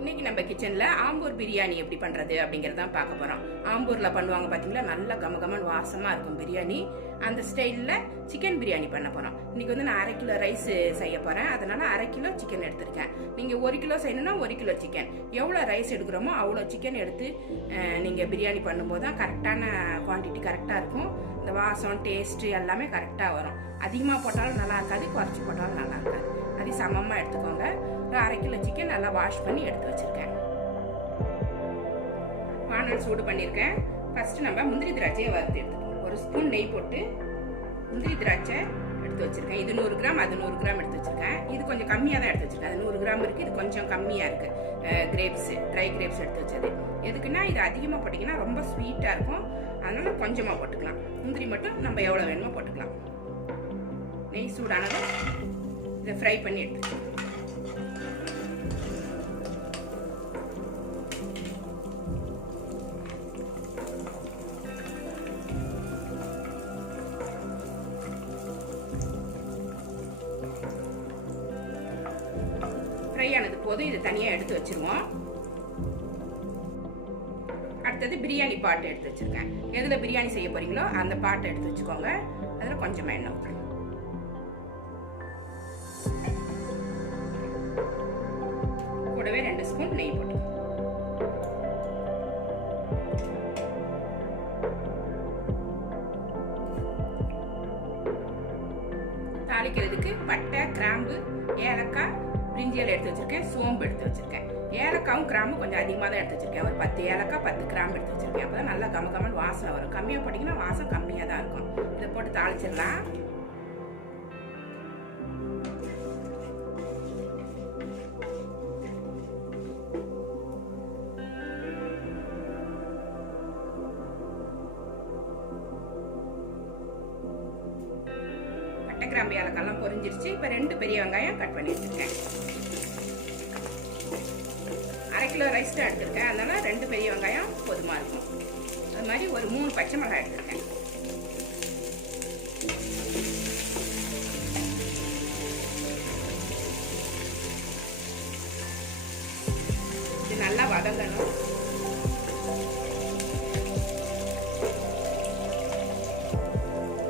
இன்னைக்கு நம்ம கிச்சன்ல ஆம்பூர் பிரியாணி எப்படி பண்றது அப்படிங்கறத தான் பார்க்க போறோம். ஆம்பூர்ல பண்ணுவாங்க பாத்தீங்களா? நல்ல கமகமன் வாசமா இருக்கும் பிரியாணி. அந்த ஸ்டைலில் சிக்கன் பிரியாணி பண்ண போகிறோம் இன்றைக்கி வந்து நான் அரை கிலோ ரைஸ் செய்ய போகிறேன் அதனால் அரை கிலோ சிக்கன் எடுத்திருக்கேன். நீங்கள் ஒரு கிலோ செய்யணும்னா ஒரு கிலோ சிக்கன் எவ்வளோ ரைஸ் எடுக்கிறோமோ அவ்வளோ சிக்கன் எடுத்து நீங்கள் பிரியாணி பண்ணும்போது தான் கரெக்டான குவான்டிட்டி கரெக்டாக இருக்கும். இந்த வாசம் டேஸ்ட்டு எல்லாமே கரெக்டாக வரும். அதிகமாக போட்டாலும் நல்லா இருக்காது குறைச்சி போட்டாலும் நல்லா இருக்காது. அது சமமாக எடுத்துக்கோங்க. ஒரு அரை கிலோ சிக்கன் நல்லா வாஷ் பண்ணி எடுத்து வச்சுருக்கேன். வானல் சூடு பண்ணியிருக்கேன். ஃபஸ்ட்டு நம்ம முந்திரி திராட்சையை வறுத்து எடுத்துக்கணும் ஒரு ஸ்பூன் நெய் போட்டு முந்திரி திராட்சை எடுத்து வச்சிருக்கேன். இது நூறு கிராம் அது நூறு கிராம் எடுத்து வச்சிருக்கேன். இது கொஞ்சம் கம்மியாக தான் எடுத்து வச்சிருக்கேன். அது நூறு கிராம் இருக்கு இது கொஞ்சம் கம்மியாக இருக்கு. கிரேப்ஸ் ட்ரை கிரேப்ஸ் எடுத்து வச்சது. எதுக்குன்னா இது அதிகமாக போட்டிங்கன்னா ரொம்ப ஸ்வீட்டாக இருக்கும். அதனால கொஞ்சமாக போட்டுக்கலாம். முந்திரி மட்டும் நம்ம எவ்வளோ வேணுமோ போட்டுக்கலாம். நெய் சூடானதும் இதை ஃப்ரை பண்ணி எடுத்துக்கலாம். ஃப்ரை ஆனது போதும். இதை தனியாக எடுத்து வச்சிருவோம். அடுத்தது பிரியாணி பாட்டு எடுத்து வச்சுருக்கேன். எதில் பிரியாணி செய்ய போகிறீங்களோ அந்த பாட்டை எடுத்து வச்சுக்கோங்க. அதில் கொஞ்சமாக எண்ணெய் ஊற்றுங்க கூடவே ரெண்டு ஸ்பூன் நெய் போட்டு தாளிக்கிறதுக்கு பட்டை கிராம்பு ஏலக்காய் பிரிஞ்சியல் எடுத்து வச்சிருக்கேன் சோம்பு எடுத்து வச்சிருக்கேன். ஏலக்காவும் கிராம்பு கொஞ்சம் அதிகமாக தான் எடுத்து வச்சிருக்கேன். ஒரு பத்து ஏலக்காய் பத்து கிராம்பு எடுத்து வச்சிருக்கேன். அப்போ நல்லா கம கமல் வாசனை வரும். கம்மியாக போட்டிங்கன்னா வாசம் கம்மியாக தான் இருக்கும். இதை போட்டு தாளிச்சிடலாம். கிராம்பு ஏலக்காய்லாம் பொரிஞ்சிருச்சு. இப்போ ரெண்டு பெரிய வெங்காயம் கட் பண்ணி வச்சிருக்கேன். கிலோ ரைஸ் தான் எடுத்திருக்கேன். அதனால் ரெண்டு பெரிய வெங்காயம் போதுமா இருக்கும். அது மாதிரி ஒரு மூணு பச்சை மிளகாய் எடுத்திருக்கேன். இது நல்லா வதங்கணும்.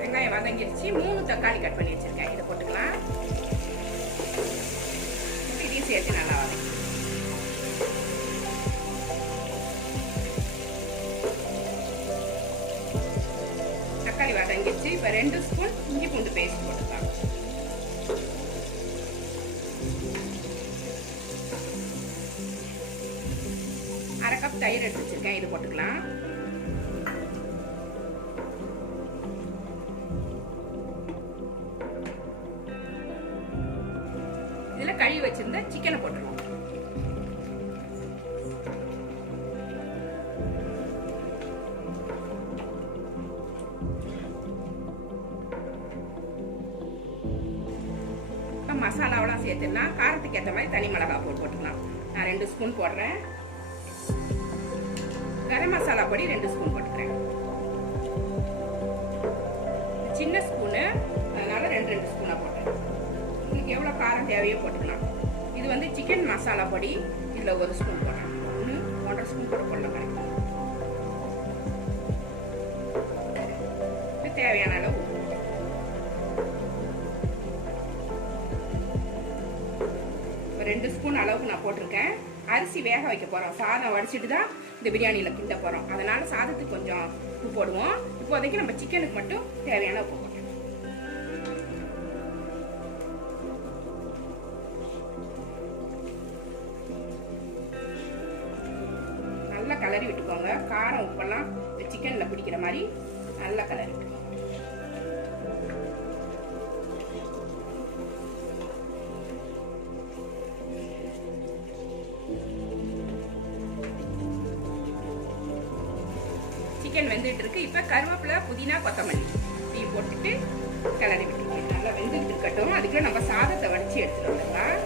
வெங்காயம் வதங்கிருச்சு. மூணு தக்காளி கட் பண்ணி வச்சுருக்கேன். இதை போட்டுக்கலாம். இதையும் சேர்த்து நல்லா வதங்க தங்கிச்சு. இப்போ ரெண்டு ஸ்பூன் இஞ்சி பூண்டு பேஸ்ட் போட்டுக்கலாம். அரை கப் தயிர் எடுத்து வச்சிருக்கேன். இது போட்டுக்கலாம். மசாலாவெலாம் சேர்த்துடலாம் காரத்துக்கு ஏற்ற மாதிரி தனி மிளகாய் போட்டு போட்டுக்கலாம். நான் ரெண்டு ஸ்பூன் போடுறேன். கரம் மசாலா பொடி ரெண்டு ஸ்பூன் போட்டுக்கிறேன். சின்ன ஸ்பூனு அதனால் ரெண்டு ரெண்டு ஸ்பூனாக போட்டேன். உங்களுக்கு எவ்வளோ காரம் தேவையோ போட்டுக்கலாம். இது வந்து சிக்கன் மசாலா பொடி இதில் ஒரு ஸ்பூன் போடுறேன் ஒன்று ஒன்றரை ஸ்பூன் கூட போடலாம் கிடைக்கும் இது தேவையான அளவு அளவுக்கு நான் போட்டிருக்கேன். அரிசி வேக வைக்க போகிறோம் சாதம் வடிச்சிட்டு தான் இந்த பிரியாணியில் கிண்ட போகிறோம் அதனால் சாதத்துக்கு கொஞ்சம் உப்பு போடுவோம். இப்போதைக்கு நம்ம சிக்கனுக்கு மட்டும் தேவையான உப்பு போடுறோம் நல்லா கலரி விட்டுக்கோங்க. காரம் உப்பெல்லாம் இந்த சிக்கனில் பிடிக்கிற மாதிரி நல்லா கலரி விட்டு சிக்கன் வெந்துட்டு இருக்கு. இப்போ கருவேப்பிலை புதினா கொத்தமல்லி. டீ போட்டுட்டு கிளறி விட்டுருக்கேன் நல்லா வெந்துட்டு இருக்கட்டும். அதுக்குள்ள நம்ம சாதத்தை வடிச்சு எடுத்துகிட்டு வந்துடலாம்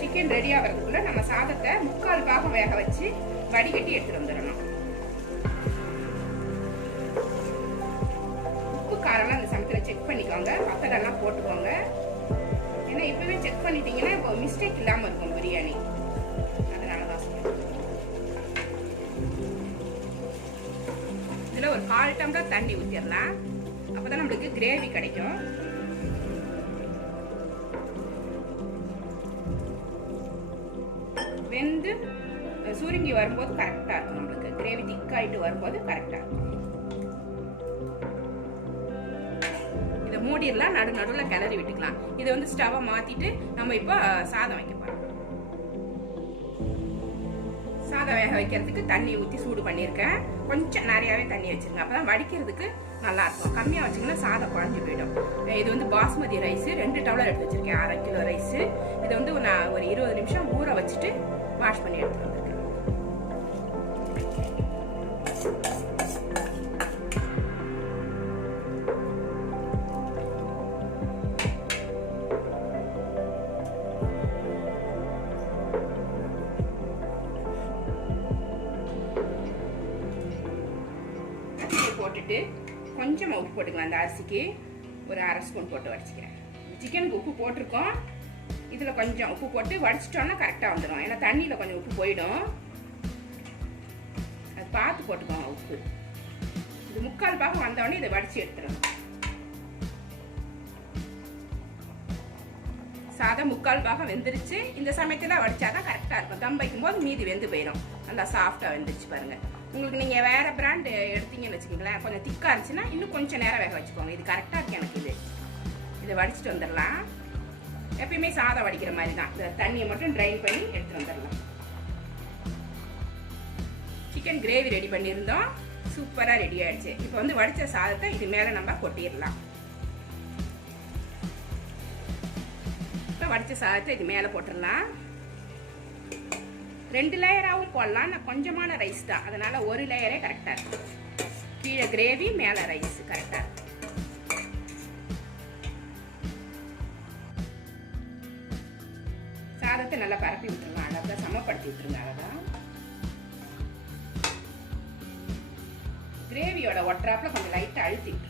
சிக்கன் ரெடி ஆகிறதுக்குள்ள நம்ம சாதத்தை முக்கால் பாகம் வேக வச்சு வடிகட்டி எடுத்துட்டு வந்துடணும். உப்பு காரம்லாம் அந்த சமயத்தில் செக் பண்ணிக்கோங்க. பத்தடெல்லாம் போட்டுக்கோங்க. ஏன்னா இப்போவே செக் பண்ணிட்டீங்கன்னா இப்போ மிஸ்டேக் இல்லாமல் இருக்கும் பிரியாணி. டம்ளர் தண்ணி ஊற்றிடலாம் அப்போ தான் நம்மளுக்கு கிரேவி கிடைக்கும். வெந்து சுருங்கி வரும்போது கரெக்டாக இருக்கும் நம்மளுக்கு. கிரேவி திக்காயிட்டு வரும்போது கரெக்டாக இருக்கும். இதை மூடிடலாம். நடு நடுவில் கிளறி விட்டுக்கலாம். இதை வந்து ஸ்டவ்வை மாற்றிட்டு நம்ம இப்போ சாதம் வைக்கணும் வேக வைக்கிறதுக்கு தண்ணி ஊற்றி சூடு பண்ணியிருக்கேன். கொஞ்சம் நிறையாவே தண்ணி வச்சுருங்க. அப்போ தான் வடிக்கிறதுக்கு நல்லாயிருக்கும். கம்மியாக வச்சிங்கன்னா சாதம் குழஞ்சி போயிடும். இது வந்து பாஸ்மதி ரைஸு. ரெண்டு டவுலர் எடுத்து வச்சிருக்கேன். அரை கிலோ ரைஸு. இதை வந்து நான் ஒரு இருபது நிமிஷம் ஊற வச்சுட்டு வாஷ் பண்ணி எடுத்துருவேன் போட்டுக்கலாம். அந்த அரிசிக்கு ஒரு அரை ஸ்பூன் போட்டு வடிச்சிக்கிறேன். சிக்கனுக்கு உப்பு போட்டிருக்கோம். இதில் கொஞ்சம் உப்பு போட்டு வடிச்சிட்டோம்னா கரெக்டாக வந்துடும் ஏன்னா தண்ணியில் கொஞ்சம் உப்பு போயிடும். அது பார்த்து போட்டுக்கோங்க உப்பு. இது முக்கால் பாகம் வந்தோடனே இதை வடித்து எடுத்துடணும். சாதம் முக்கால் பாகம் வெந்துருச்சு. இந்த சமயத்தில் வடித்தாதான் கரெக்டாக இருக்கும். தம் வைக்கும்போது மீதி வெந்து போயிடும் நல்லா சாஃப்டாக வெந்துருச்சு பாருங்கள் உங்களுக்கு நீங்கள் வேறு பிராண்டு எடுத்தீங்கன்னு வச்சுக்கோங்களேன் கொஞ்சம் திக்காக இருந்துச்சுன்னா இன்னும் கொஞ்சம் நேரம் வேக வச்சுக்கோங்க. இது கரெக்டாக இருக்குது எனக்கு இது. இதை வடிச்சிட்டு வந்துடலாம். எப்பயுமே சாதம் வடிக்கிற மாதிரி தான். இந்த தண்ணியை மட்டும் ட்ரைன் பண்ணி எடுத்துகிட்டு வந்துடலாம். சிக்கன் கிரேவி ரெடி பண்ணியிருந்தோம். சூப்பராக ரெடி ஆகிடுச்சு இப்போ வந்து வடித்த சாதத்தை இது மேலே நம்ம கொட்டிடலாம். இப்போ வடித்த சாதத்தை இது மேலே போட்டுடலாம். ரெண்டு லேயராகவும் போடலாம். நான் கொஞ்சமான ரைஸ் தான். அதனால் ஒரு லேயரே கரெக்டாக இருக்கும். கீழே கிரேவி மேலே ரைஸ் கரெக்டாக இருக்கும். சாதத்தை நல்லா பரப்பி விட்டுருங்க. அழகாக சமப்படுத்தி விட்டுருங்க அழகாக கிரேவியோட ஒட்டுறாப்புல கொஞ்சம் லைட்டாக அழுத்திட்டு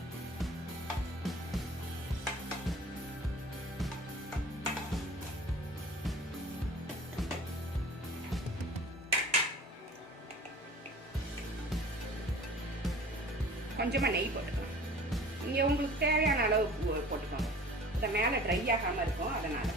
கொஞ்சமாக நெய் போட்டுக்கலாம் நீங்கள் உங்களுக்கு தேவையான அளவு போட்டுக்கோங்க. இந்த மேலே ட்ரை ஆகாமல் இருக்கும் அதனால்.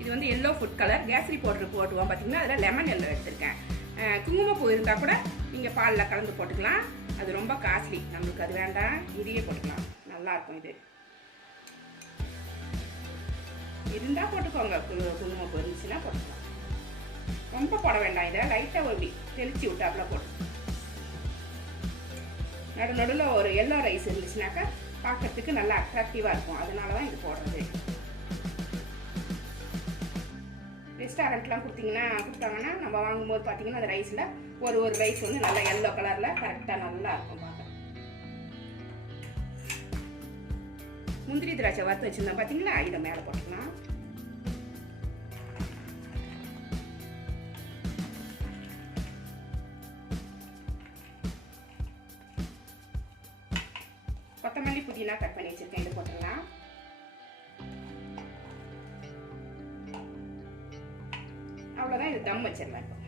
இது வந்து yellow food colour kesari powder போட்டுவோம் பார்த்தீங்கன்னா அதில் லெமன் எல்லோ எடுத்திருக்கேன். குங்குமப்பூ இருந்தால் கூட நீங்கள் பாலில் கலந்து போட்டுக்கலாம். அது ரொம்ப காஸ்ட்லி நம்மளுக்கு அது வேண்டாம் இதையே போட்டுக்கலாம். நல்லா இருக்கும் இது. இருந்தால் போட்டுக்கோங்க. கு- குங்குமப்பூ இருந்துச்சுன்னா போட்டுக்கலாம். ரொம்ப போட வேண்டாம் இதை. லைட்டாக ஒரு இப்படி தெளிச்சு விட்டாப்புல போட்டு நடு நடுவில் ஒரு எல்லோ ரைஸ் இருந்துச்சுனாக்கா பார்க்கறதுக்கு நல்லா அட்ராக்டிவாக இருக்கும். அதனால தான் இது போடுறது. ரெஸ்டாரண்ட்லாம் கொடுத்தீங்கன்னா கொடுத்தாங்கன்னா நம்ம வாங்கும்போது பார்த்தீங்கன்னா அந்த ரைஸில் ஒரு ஒரு ரைஸ் வந்து நல்லா எல்லோ கலரில் கரெக்டாக நல்லா இருக்கும் பார்க்க. முந்திரி திராட்சை வறுத்து வச்சுருந்தோம் பார்த்தீங்களா இதை மேலே போட்டுக்கலாம். கொத்தமல்லி புதினா கட் பண்ணி வச்சிருக்கேன். இது போட்டுடலாம். அவ்வளோதான் இது தம் வச்சிடலாம் இப்போ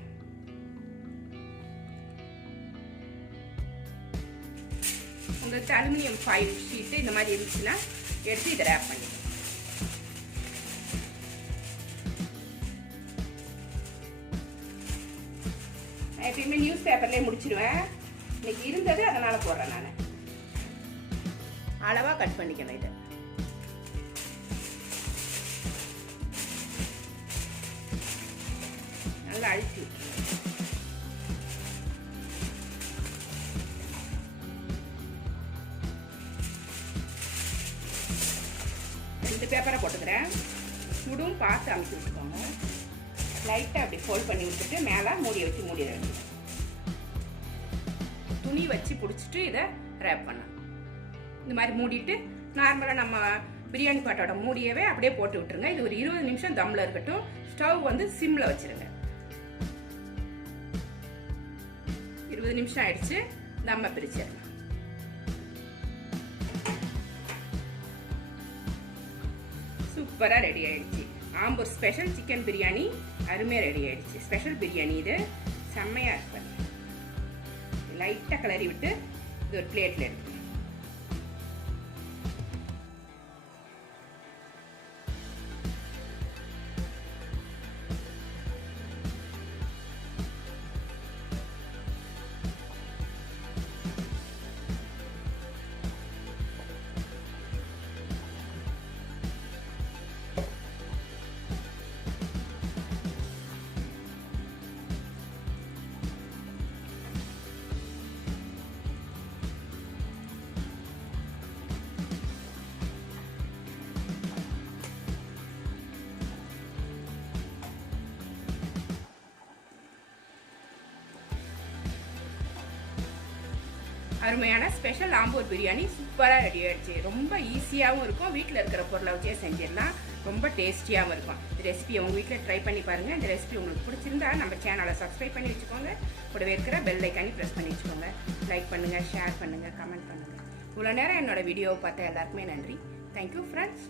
உங்களுக்கு அலுமினியம் ஃபைல் ஷீட்டு இந்த மாதிரி இருந்துச்சுன்னா எடுத்து இதை ரேப் பண்ணிக்கலாம் நான் எப்பயுமே நியூஸ் பேப்பர்லேயே முடிச்சிடுவேன் இன்னைக்கு இருந்தது அதனால போடுறேன் நான். அளவாக கட் பண்ணிக்கணும் இதை. நல்லா அழுத்தி விட்டுருங்க. ரெண்டு பேப்பரை போட்டுக்கிறேன். சுடும் பார்த்து அமைச்சு வச்சுக்கோங்க. லைட்டாக அப்படி ஃபோல்ட் பண்ணி விட்டுட்டு மேலே மூடி வச்சு மூடிடுறேன் துணி வச்சு பிடிச்சிட்டு இதை ரேப் பண்ணணும். இந்த மாதிரி மூடிட்டு நார்மலாக நம்ம பிரியாணி பாட்டோட மூடியவே அப்படியே போட்டு விட்டுருங்க. இது ஒரு இருபது நிமிஷம் தம்மில் இருக்கட்டும். ஸ்டவ் வந்து சிம்மில் வச்சுருங்க. இருபது நிமிஷம் ஆயிடுச்சு நம்ம பிரிச்சிடலாம் சூப்பராக ரெடி ஆயிடுச்சு ஆம்பூர் ஸ்பெஷல் சிக்கன் பிரியாணி அருமையாக ரெடி ஆயிடுச்சு ஸ்பெஷல் பிரியாணி இது செம்மையாக இருப்பேன் லைட்டாக கிளறி விட்டு இது ஒரு பிளேட்டில் எடுத்து அருமையான ஸ்பெஷல் ஆம்பூர் பிரியாணி சூப்பராக ரெடி ஆகிடுச்சு ரொம்ப ஈஸியாகவும் இருக்கும். வீட்டில் இருக்கிற பொருளை வச்சே செஞ்சிடலாம். ரொம்ப டேஸ்டியாகவும் இருக்கும். இந்த ரெசிபியை உங்கள் வீட்டில் ட்ரை பண்ணி பாருங்கள் இந்த ரெசிபி உங்களுக்கு பிடிச்சிருந்தா நம்ம சேனலை சப்ஸ்கிரைப் பண்ணி வச்சுக்கோங்க. கூடவே இருக்கிற பெல் ஐக்கானி ப்ரெஸ் பண்ணி வச்சுக்கோங்க. லைக் பண்ணுங்கள் ஷேர் பண்ணுங்கள் கமெண்ட் பண்ணுங்கள் இவ்வளோ நேரம் என்னோட வீடியோவை பார்த்த எல்லாருக்குமே நன்றி. Thank you friends